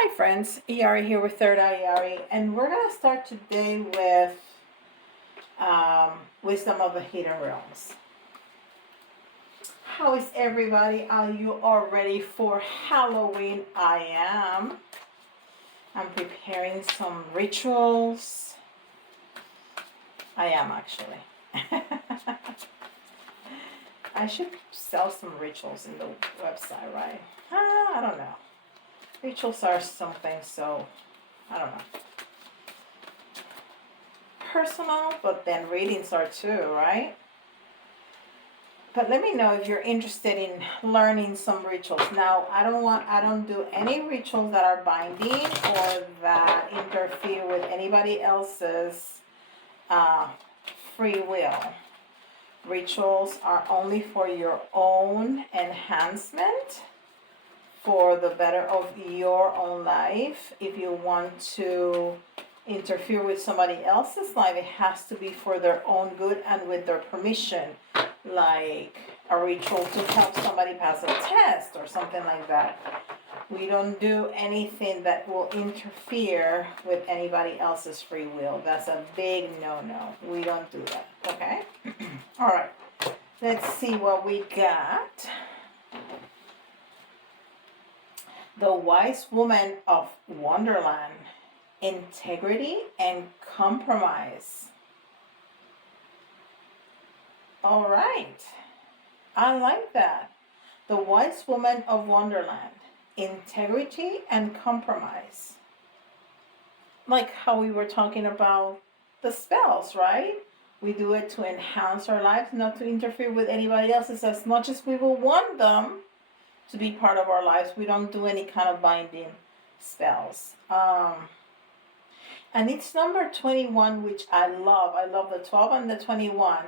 Hi friends, Yari here with Third Eye Yari, and we're going to start today with Wisdom of the Hidden Realms. How is everybody? Are you all ready for Halloween? I am. I'm preparing some rituals. I am actually. I should sell some rituals in the website, right? I don't know. Rituals are something, so I don't know. Personal, but then readings are too, right? But let me know if you're interested in learning some rituals. Now, I don't do any rituals that are binding or that interfere with anybody else's free will. Rituals are only for your own enhancement, for the better of your own life. If you want to interfere with somebody else's life, it has to be for their own good and with their permission, like a ritual to help somebody pass a test or something like that. We don't do anything that will interfere with anybody else's free will. That's a big no-no. We don't do that, okay? All right, let's see what we got. The Wise Woman of Wonderland. Integrity and compromise. All right. I like that. The Wise Woman of Wonderland. Integrity and compromise. Like how we were talking about the spells, right? We do it to enhance our lives, not to interfere with anybody else's. As much as we will want them to be part of our lives, we don't do any kind of binding spells. And it's number 21, which I love. I love the 12 and the 21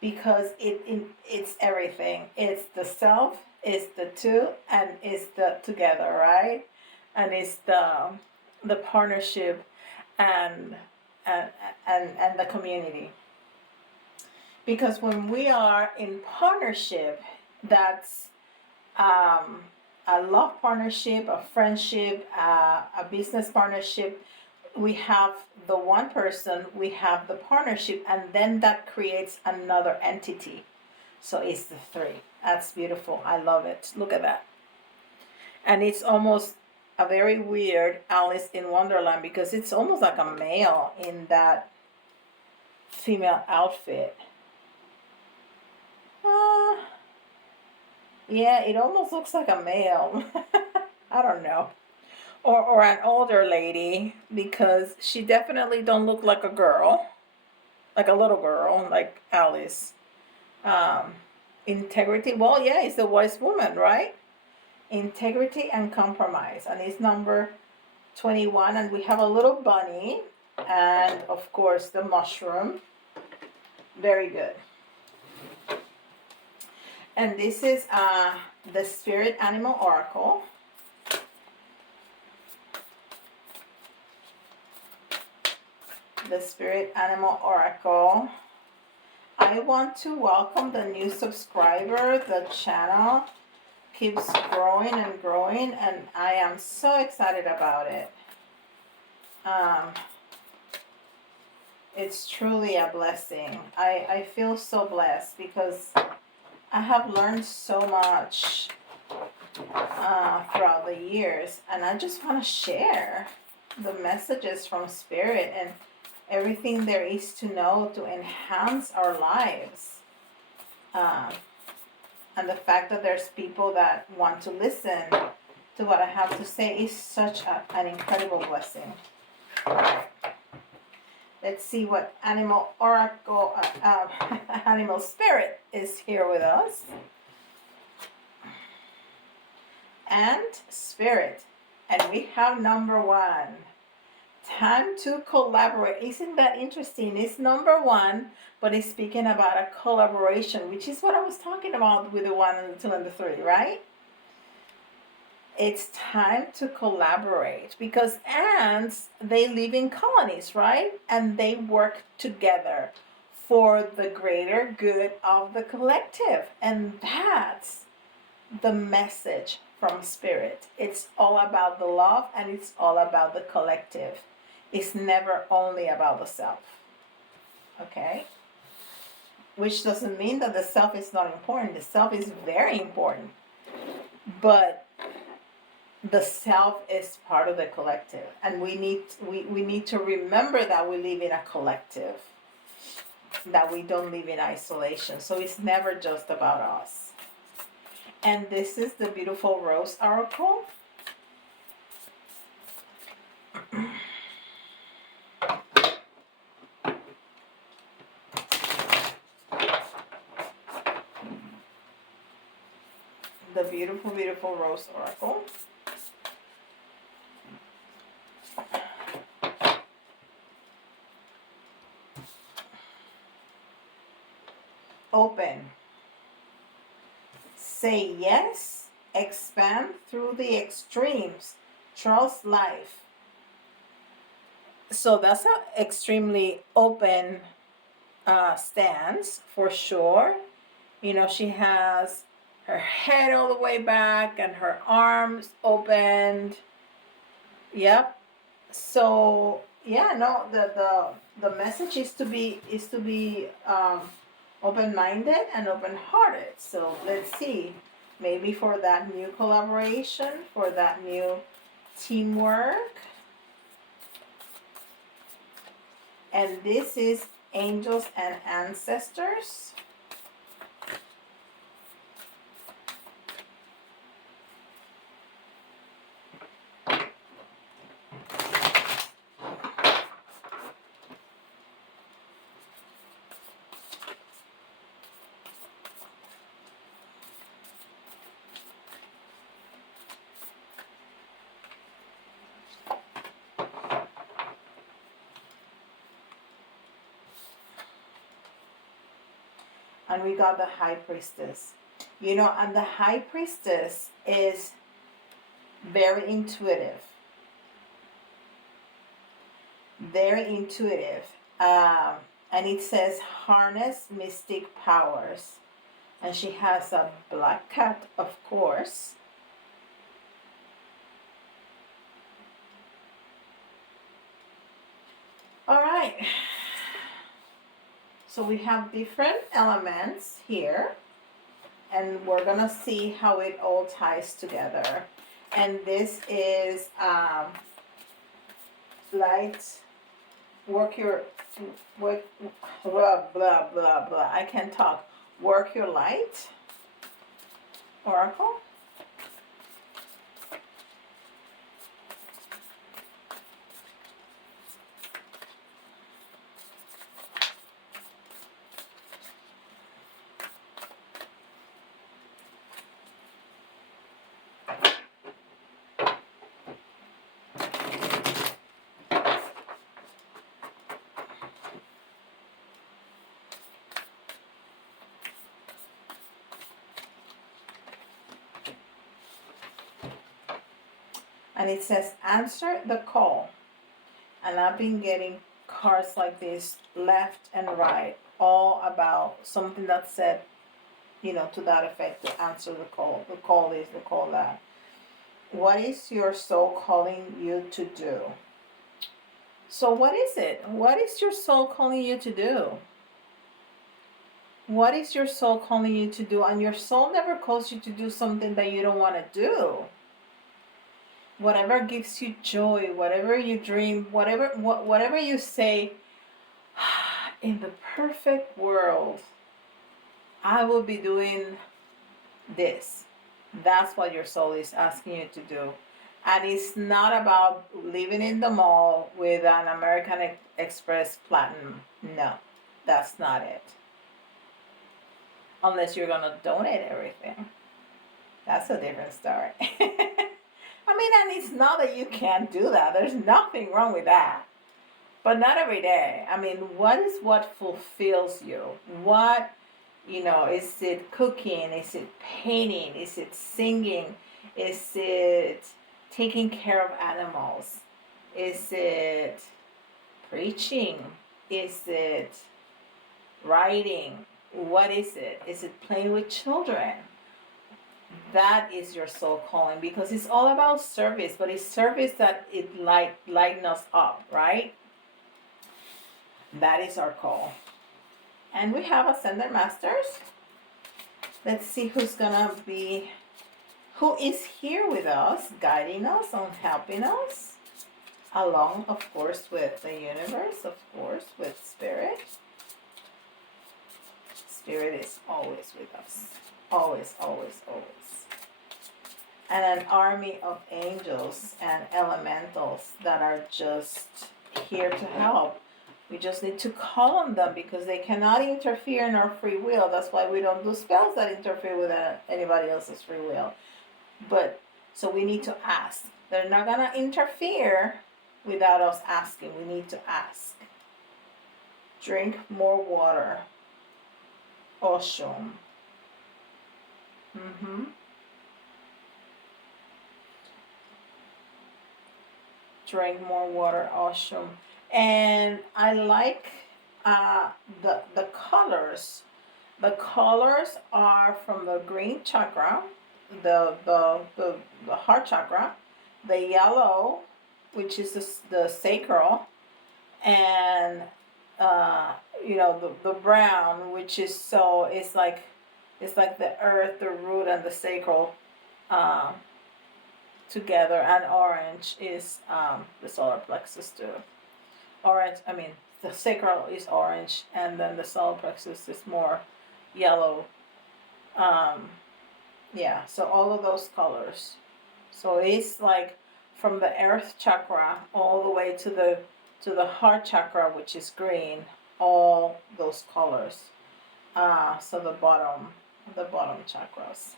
because it's everything. It's the self, it's the two, and it's the together, right? And it's the partnership and the community. Because when we are in partnership, that's a love partnership, a friendship, a business partnership. We have the one person, we have the partnership, and then that creates another entity. So it's the three. That's beautiful. I love it. Look at that. And it's almost a very weird Alice in Wonderland because it's almost like a male in that female outfit. Yeah, it almost looks like a male. I don't know. Or an older lady, because she definitely don't look like a girl, like a little girl, like Alice. Integrity, well, yeah, it's the Wise Woman, right? Integrity and compromise, and it's number 21, and we have a little bunny, and of course the mushroom. Very good. And this is the Spirit Animal Oracle. The Spirit Animal Oracle. I want to welcome the new subscriber. The channel keeps growing and growing, and I am so excited about it. It's truly a blessing. I feel so blessed because I have learned so much throughout the years, and I just want to share the messages from Spirit and everything there is to know to enhance our lives. And the fact that there's people that want to listen to what I have to say is such an incredible blessing. Let's see what Animal Oracle, Animal Spirit is here with us. And Spirit. And we have number 1. Time to collaborate. Isn't that interesting? It's number 1, but it's speaking about a collaboration, which is what I was talking about with the 1 and the 2 and the 3, right? It's time to collaborate because ants, they live in colonies, right? And they work together for the greater good of the collective. And that's the message from spirit. It's all about the love and it's all about the collective. It's never only about the self. Okay? Which doesn't mean that the self is not important. The self is very important. But the self is part of the collective. And we need to remember that we live in a collective. That we don't live in isolation. So it's never just about us. And this is the beautiful Rose Oracle. The beautiful, beautiful Rose Oracle. Open. Say yes. Expand through the extremes. Trust life. So that's an extremely open stance for sure. You know, she has her head all the way back and her arms opened. Yep. So yeah, no, the message is to be open-minded and open-hearted. So let's see, maybe for that new collaboration, for that new teamwork. And this is angels and ancestors. And we got the High Priestess. You know, and the High Priestess is very intuitive. Very intuitive. And it says harness mystic powers. And she has a black cat, of course. All right. So we have different elements here, and we're gonna see how it all ties together. And this is light, blah, blah, blah, blah. I can't talk. Work your light, Oracle. And it says answer the call. And I've been getting cards like this left and right, all about something that said, you know, to that effect, to answer the call. The call this, the call that. What is your soul calling you to do? So what is it? What is your soul calling you to do? What is your soul calling you to do? And your soul never calls you to do something that you don't want to do. Whatever gives you joy, whatever you dream, whatever you say, in the perfect world, I will be doing this. That's what your soul is asking you to do. And it's not about living in the mall with an American Express Platinum. No, that's not it. Unless you're going to donate everything. That's a different story. I mean, and it's not that you can't do that. There's nothing wrong with that. But not every day. I mean, what fulfills you? What, you know, is it cooking? Is it painting? Is it singing? Is it taking care of animals? Is it preaching? Is it writing? What is it? Is it playing with children? That is your soul calling, because it's all about service, but it's service that it lighten us up, right? That is our call. And we have Ascended Masters. Let's see who is here with us, guiding us, and helping us, along, of course, with the universe, of course, with Spirit. Spirit is always with us. Always, always, always. And an army of angels and elementals that are just here to help. We just need to call on them, because they cannot interfere in our free will. That's why we don't do spells that interfere with anybody else's free will. But, so we need to ask. They're not going to interfere without us asking. We need to ask. Drink more water. Oshum. Drink more water. Oshum. And I like the colors. The colors are from the green chakra, the heart chakra, the yellow, which is the sacral, and the brown, which is it's like the earth, the root, and the sacral together, and orange is the solar plexus too. Orange, the sacral is orange, and then the solar plexus is more yellow. Yeah, so all of those colors. So it's like from the earth chakra all the way to the heart chakra, which is green, all those colors. So the bottom chakras.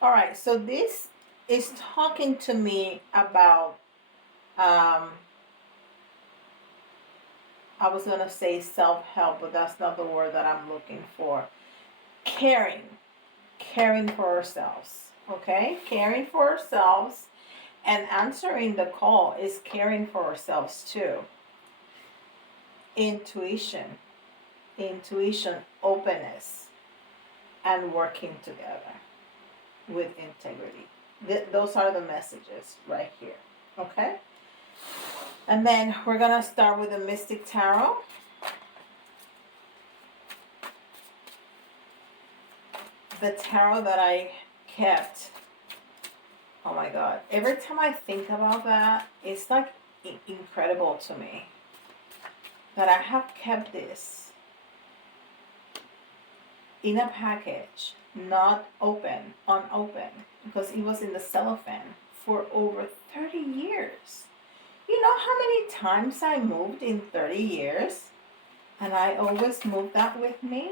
All right, so this is talking to me about I was going to say self-help, but that's not the word that I'm looking for. Caring for ourselves, okay? Caring for ourselves, and answering the call is caring for ourselves too. Intuition, openness, and working together with integrity. Those are the messages right here, okay? And then we're going to start with the Mystic Tarot. The tarot that I kept. Oh my God. Every time I think about that, it's like incredible to me that I have kept this in a package, not unopened, because it was in the cellophane for over 30 years. You know how many times I moved in 30 years? And I always moved that with me.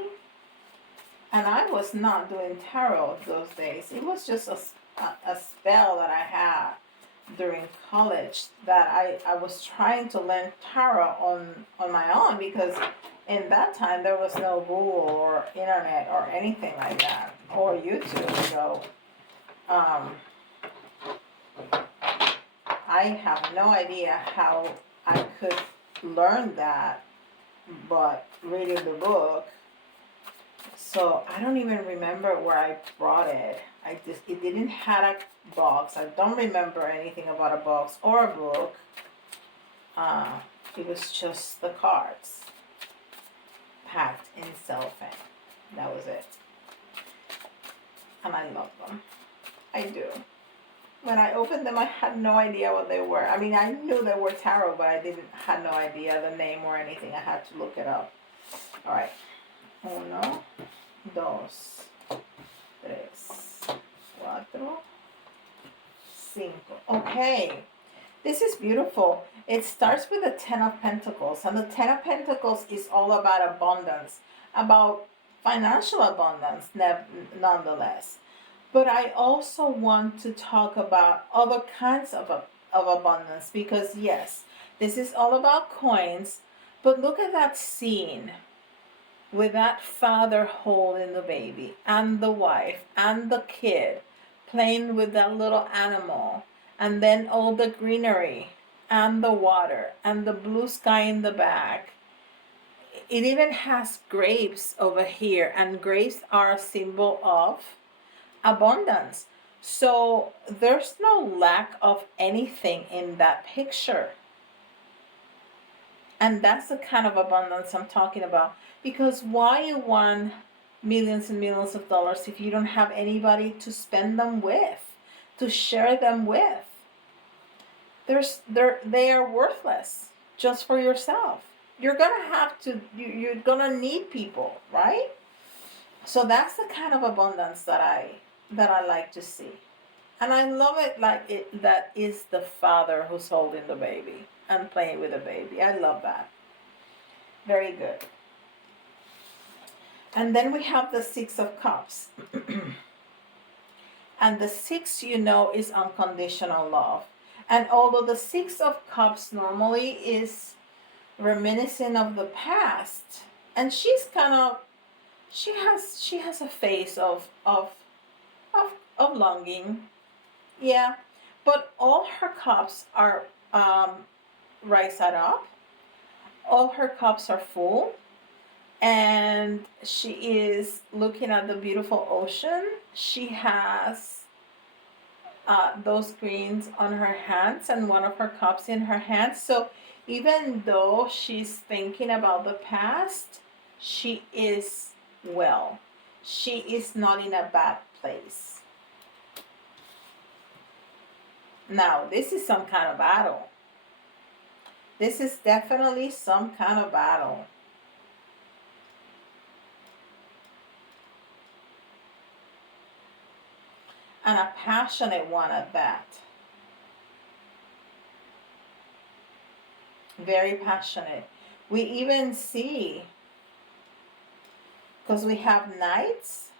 And I was not doing tarot those days. It was just a spell that I had during college, that I was trying to learn tarot on my own, because in that time there was no Google or internet or anything like that, or YouTube. So I have no idea how I could learn that, but reading the book. So I don't even remember where I brought it. It didn't have a box. I don't remember anything about a box or a book. It was just the cards packed in cellophane. That was it. And I love them. I do. When I opened them, I had no idea what they were. I knew they were tarot, but I had no idea the name or anything. I had to look it up. All right. 1, 2, 3, 4, 5. Okay. This is beautiful. It starts with the Ten of Pentacles. And the Ten of Pentacles is all about abundance, about financial abundance, nonetheless. But I also want to talk about other kinds of abundance, because yes, this is all about coins, but look at that scene with that father holding the baby and the wife and the kid playing with that little animal, and then all the greenery and the water and the blue sky in the back. it even has grapes over here, and grapes are a symbol of abundance. So there's no lack of anything in that picture. And that's the kind of abundance I'm talking about. Because why you want millions and millions of dollars if you don't have anybody to spend them with, to share them with? They are worthless just for yourself. You're gonna have to, you're gonna need people, right? So that's the kind of abundance that I like to see. And I love it, like it, that is the father who's holding the baby and playing with the baby. I love that. Very good. And then we have the Six of Cups. And the six, is unconditional love. And although the Six of Cups normally is reminiscent of the past, and she's kind of, she has a face of longing. Yeah, but all her cups are right side up. All her cups are full, and she is looking at the beautiful ocean. She has those greens on her hands and one of her cups in her hands. So even though she's thinking about the past, she is well. She is not in a bad place. Now, this is some kind of battle. This is definitely some kind of battle. And a passionate one at that. Very passionate. We even see, because we have knights,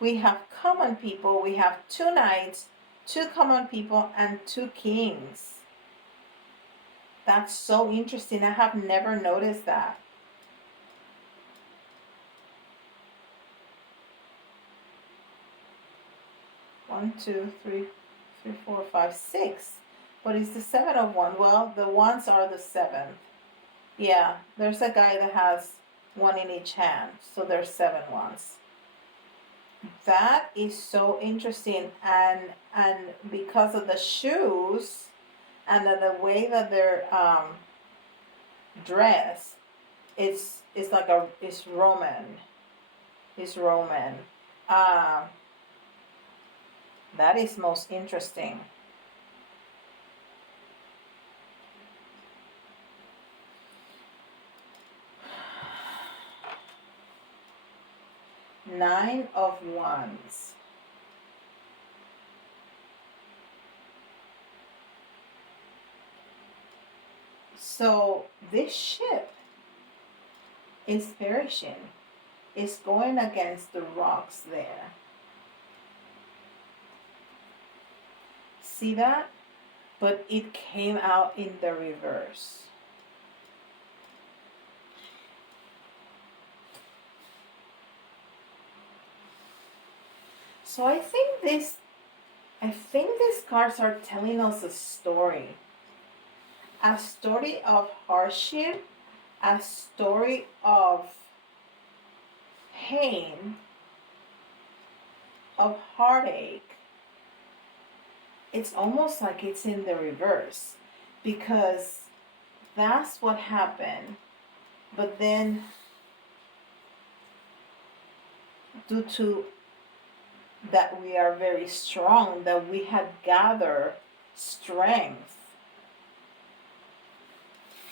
we have common people, we have two knights, two common people, and two kings. That's so interesting. I have never noticed that. One, two, three, four, five, six. But it's the Seven of Wands. Well, the wands are the seventh. Yeah, there's a guy that has one in each hand. So there's 7 wands. That is so interesting. And because of the shoes and the way that they're dressed, it's like it's Roman. It's Roman. That is most interesting. Nine of Wands. So this ship is perishing. It's going against the rocks there. See that? But it came out in the reverse. So I think these cards are telling us a story. A story of hardship, a story of pain, of heartache. It's almost like it's in the reverse, because that's what happened. But then, due to that we are very strong, that we had gathered strength,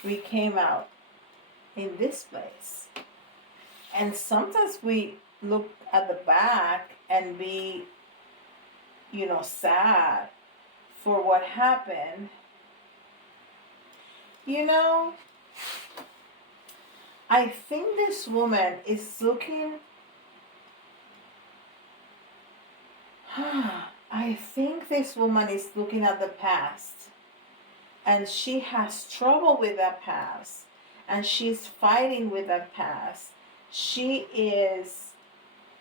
we came out in this place. And sometimes we look at the back and be, sad for what happened. I think this woman is looking, I think this woman is looking at the past, and she has trouble with that past, and she's fighting with that past. She is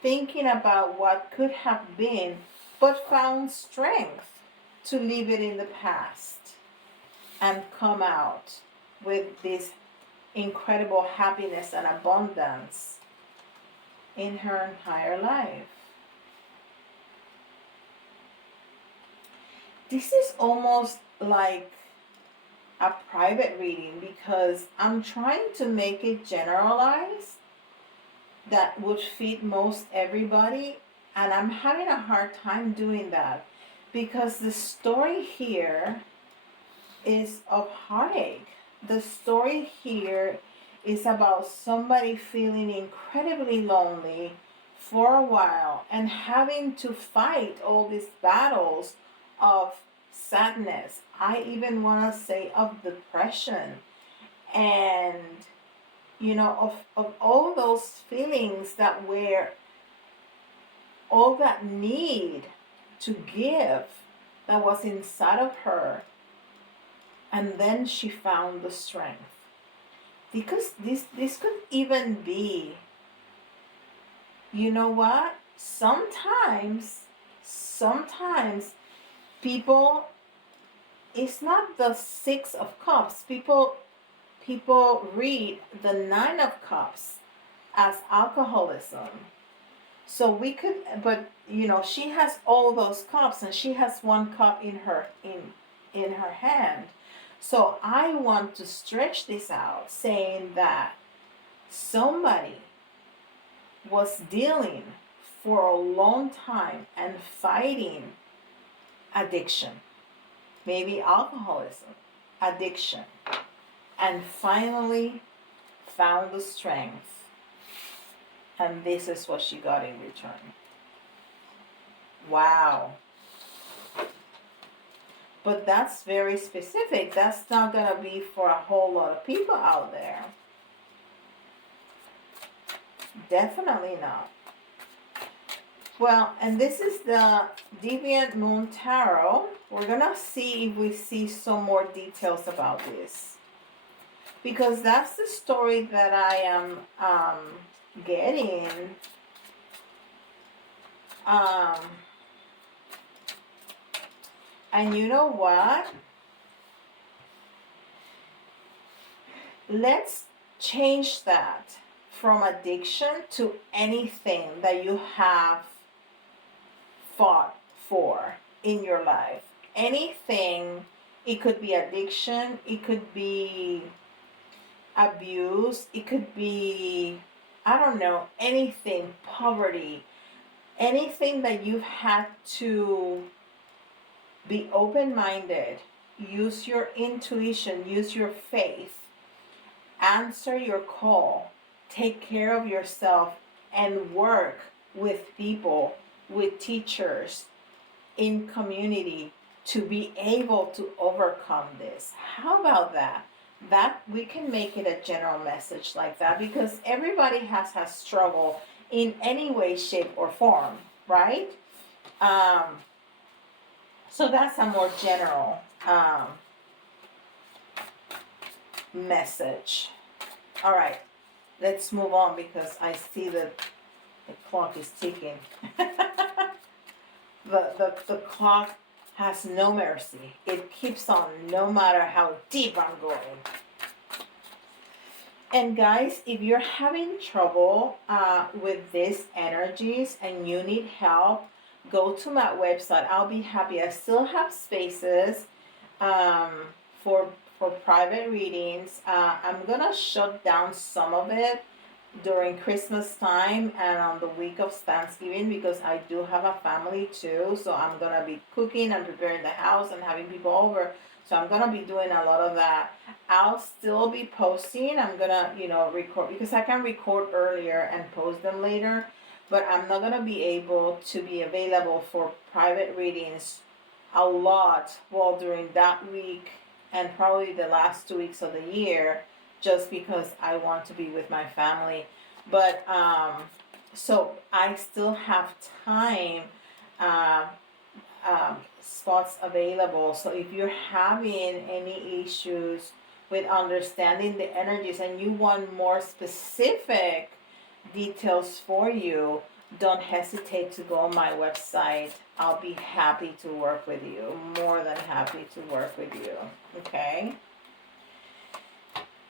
thinking about what could have been, but found strength to leave it in the past and come out with this incredible happiness and abundance in her entire life. This is almost like a private reading because I'm trying to make it generalized that would fit most everybody, and I'm having a hard time doing that because the story here is of heartache. The story here is about somebody feeling incredibly lonely for a while and having to fight all these battles of sadness. I even want to say of depression, and of all those feelings that were all that need to give that was inside of her. And then she found the strength. Because this could even be, you know what? Sometimes people, it's not the Six of Cups. People read the Nine of Cups as alcoholism. So we could, but she has all those cups, and she has one cup in her hand. So I want to stretch this out, saying that somebody was dealing for a long time and fighting addiction, maybe alcoholism, addiction, and finally found the strength. And this is what she got in return. Wow. But that's very specific. That's not going to be for a whole lot of people out there. Definitely not. Well, and this is the Deviant Moon Tarot. We're going to see if we see some more details about this. Because that's the story that I am getting. And you know what? Let's change that from addiction to anything that you have fought for in your life. Anything. It could be addiction. It could be abuse. It could be, I don't know, anything, poverty. Anything that you've had to be open-minded, use your intuition, use your faith, answer your call, take care of yourself, and work with people, with teachers, in community to be able to overcome this. How about that? That we can make it a general message like that, because everybody has struggle in any way, shape, or form, right? So that's a more general message. All right, let's move on because I see that the clock is ticking. The clock has no mercy. It keeps on no matter how deep I'm going. And guys, if you're having trouble with these energies and you need help, go to my website. I'll be happy. I still have spaces for private readings. I'm gonna shut down some of it during Christmas time and on the week of Thanksgiving, because I do have a family too. So I'm gonna be cooking and preparing the house and having people over. So I'm gonna be doing a lot of that. I'll still be posting. I'm gonna record, because I can record earlier and post them later. But I'm not going to be able to be available for private readings a lot, well, during that week and probably the last 2 weeks of the year, just because I want to be with my family. But, so I still have time, spots available. So if you're having any issues with understanding the energies and you want more specific details for you, don't hesitate to go on my website. I'll be happy to work with you. More than happy to work with you. Okay?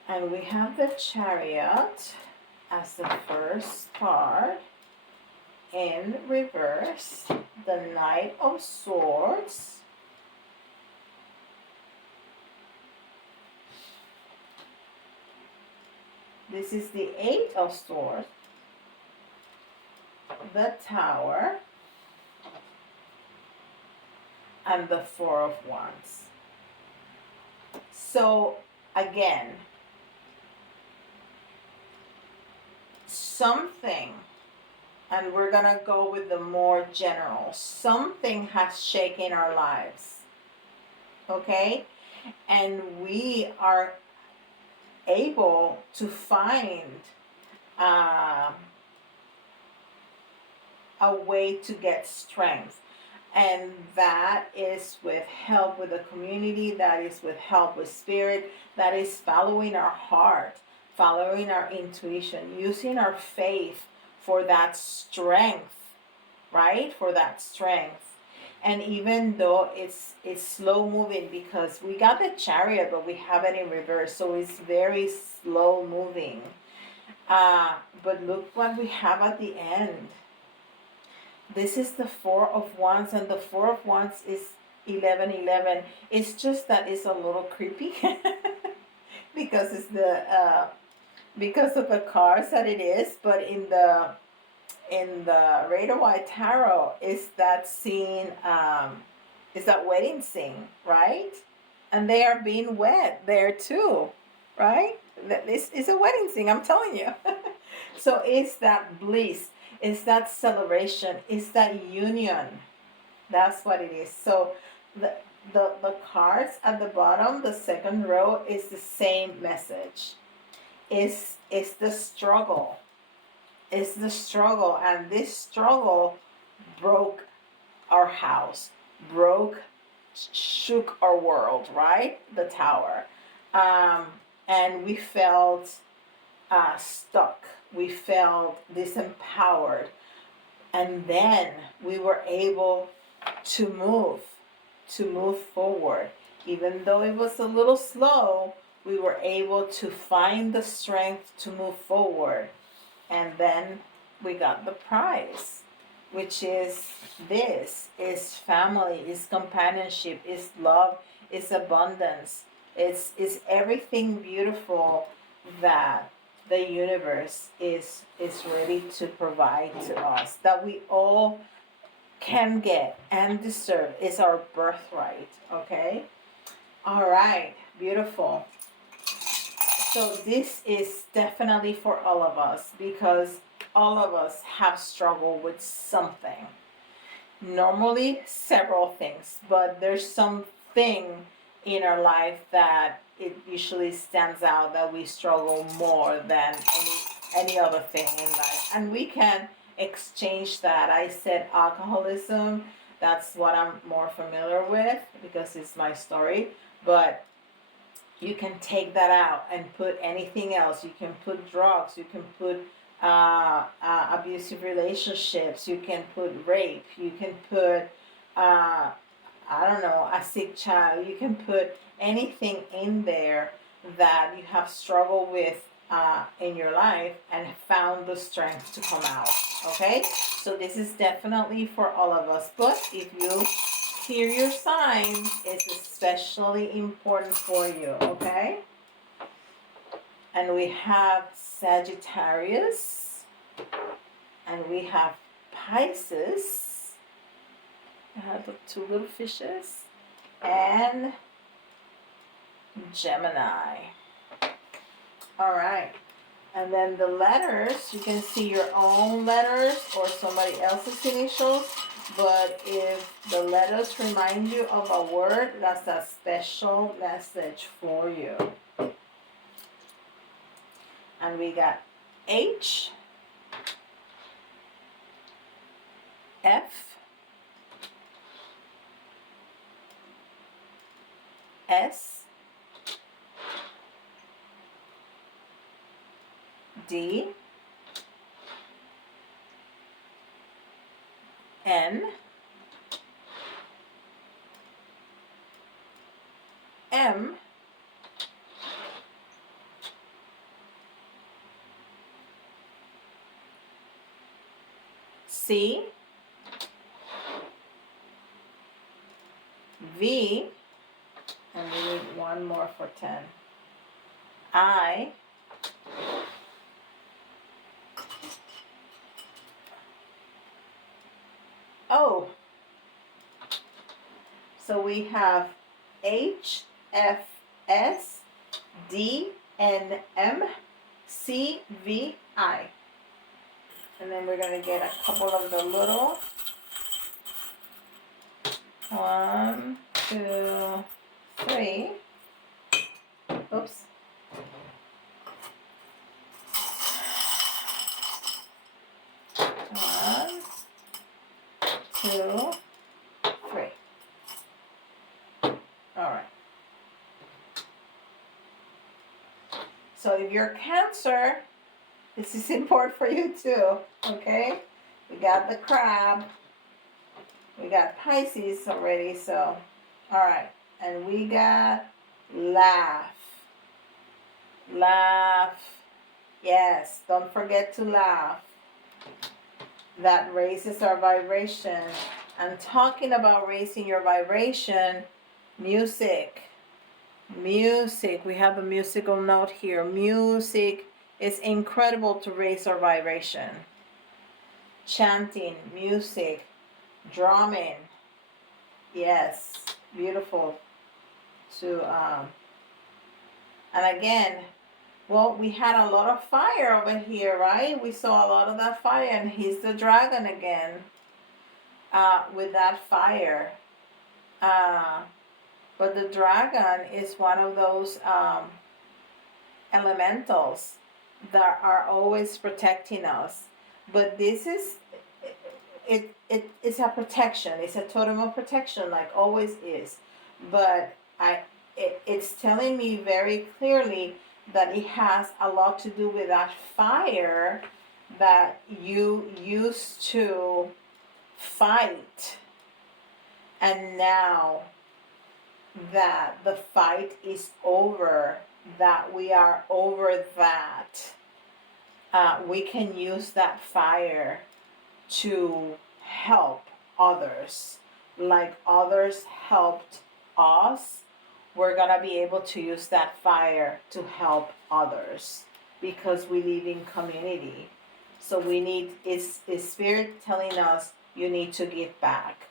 And we have the Chariot as the first card in reverse, the Knight of Swords, this is the Eight of Swords, the Tower, and the Four of Wands. So again, something, and we're gonna go with the more general, something has shaken our lives, okay? And we are able to find a way to get strength. And that is with help with the community, that is with help with spirit, that is following our heart, following our intuition, using our faith for that strength, right? For that strength. And even though it's slow moving, because we got the Chariot, but we have it in reverse, so it's very slow moving. But look what we have at the end. This is the Four of Wands, and the Four of Wands is 1111. It's just that it's a little creepy because it's the because of the cards that it is. But in the Rider Waite Tarot, is that scene? Is that wedding scene, right? And they are being wed there too, right? This is a wedding scene. I'm telling you. So it's that bliss. It's that celebration. It's that union. That's what it is. So the cards at the bottom, the second row, is the same message. It's the struggle. It's the struggle, and this struggle broke our house, shook our world, right? The Tower. And we felt stuck. We felt disempowered. And then we were able to move forward. Even though it was a little slow, we were able to find the strength to move forward. And then we got the prize, which is this, is family, is companionship, is love, is abundance. It's everything beautiful that the universe is ready to provide to us, that we all can get and deserve. Is our birthright, okay? All right, beautiful. So this is definitely for all of us, because all of us have struggled with something. Normally several things, but there's something in our life that it usually stands out, that we struggle more than any other thing in life. And we can exchange that. I said alcoholism, that's what I'm more familiar with because it's my story, but you can take that out and put anything else. You can put drugs, you can put abusive relationships, you can put rape, you can put I don't know, a sick child. You can put anything in there that you have struggled with in your life and found the strength to come out. Okay, so this is definitely for all of us, but if you hear your sign, it's especially important for you. Okay, and we have Sagittarius, and we have Pisces. I have the two little fishes, and Gemini. All right, and then the letters, you can see your own letters or somebody else's initials, but if the letters remind you of a word, that's a special message for you. And we got H, F, S, D, N, M, C, V, and we need one more for 10. I, O. So we have H, F, S, D, N, M, C, V, I. And then we're going to get a couple of the little 1, 2, 3. Oops. 1, 2, 3. All right. So if you're Cancer, this is important for you too, okay? We got the crab. We got Pisces already, so, all right. And we got laugh. Laugh. Yes, don't forget to laugh. That raises our vibration. And talking about raising your vibration, music. Music. We have a musical note here. Music is incredible to raise our vibration. Chanting, music, drumming. Yes, beautiful. And again, well, we had a lot of fire over here, right? We saw a lot of that fire, and he's the dragon again with that fire. But the dragon is one of those elementals that are always protecting us. But this is, it's a protection. It's a totem of protection, like always is. But it's telling me very clearly that it has a lot to do with that fire that you used to fight. And now that the fight is over, that we are over that, we can use that fire to help others. Like others helped us, we're gonna be able to use that fire to help others because we live in community. So we need, is Spirit telling us you need to give back.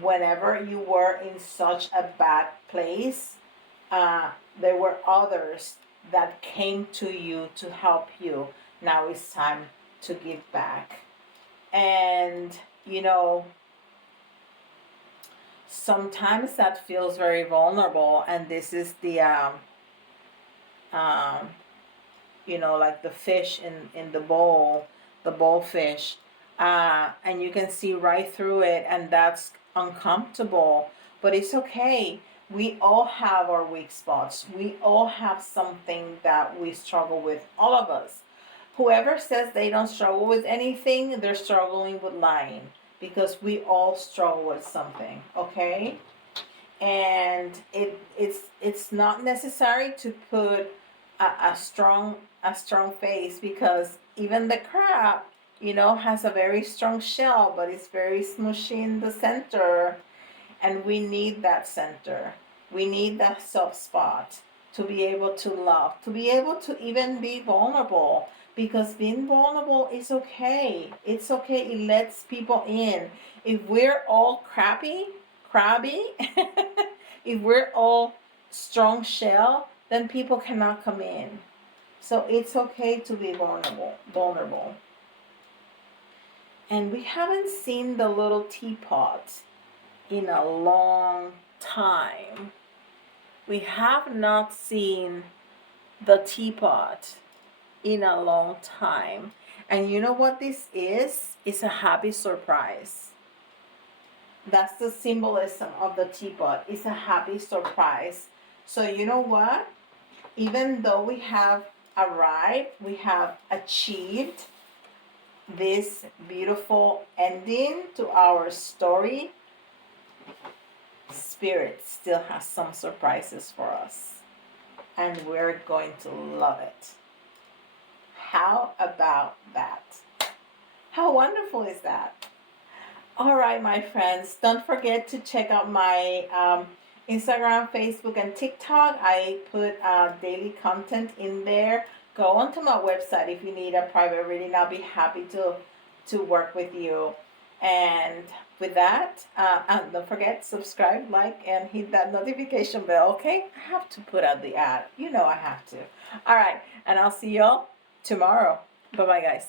Whenever you were in such a bad place, there were others that came to you to help you. Now it's time to give back. And, you know, sometimes that feels very vulnerable. And this is the, you know, like the fish in the bowl, the bowl fish. And you can see right through it, and that's uncomfortable, but it's okay. We all have our weak spots. We all have something that we struggle with, all of us. Whoever says they don't struggle with anything, they're struggling with lying, because we all struggle with something, okay? And it's not necessary to put a strong face, because even the crab, you know, has a very strong shell, but it's very smushy in the center. And we need that center. We need that soft spot to be able to love, to be able to even be vulnerable. Because being vulnerable is okay. It's okay. It lets people in. If we're all crabby, if we're all strong shell, then people cannot come in. So it's okay to be vulnerable. And we haven't seen the little teapot in a long time. We have not seen the teapot in a long time. And you know what this is? It's a happy surprise. That's the symbolism of the teapot. It's a happy surprise. So you know what? Even though we have arrived, we have achieved this beautiful ending to our story, Spirit still has some surprises for us, and we're going to love it. How about that? How wonderful is that? All right, my friends, don't forget to check out my Instagram, Facebook, and TikTok. I put daily content in there. Go onto my website if you need a private reading. I'll be happy to work with you. And with that, and don't forget, subscribe, like, and hit that notification bell, okay? I have to put out the ad. You know I have to. All right, and I'll see y'all tomorrow. Bye-bye, guys.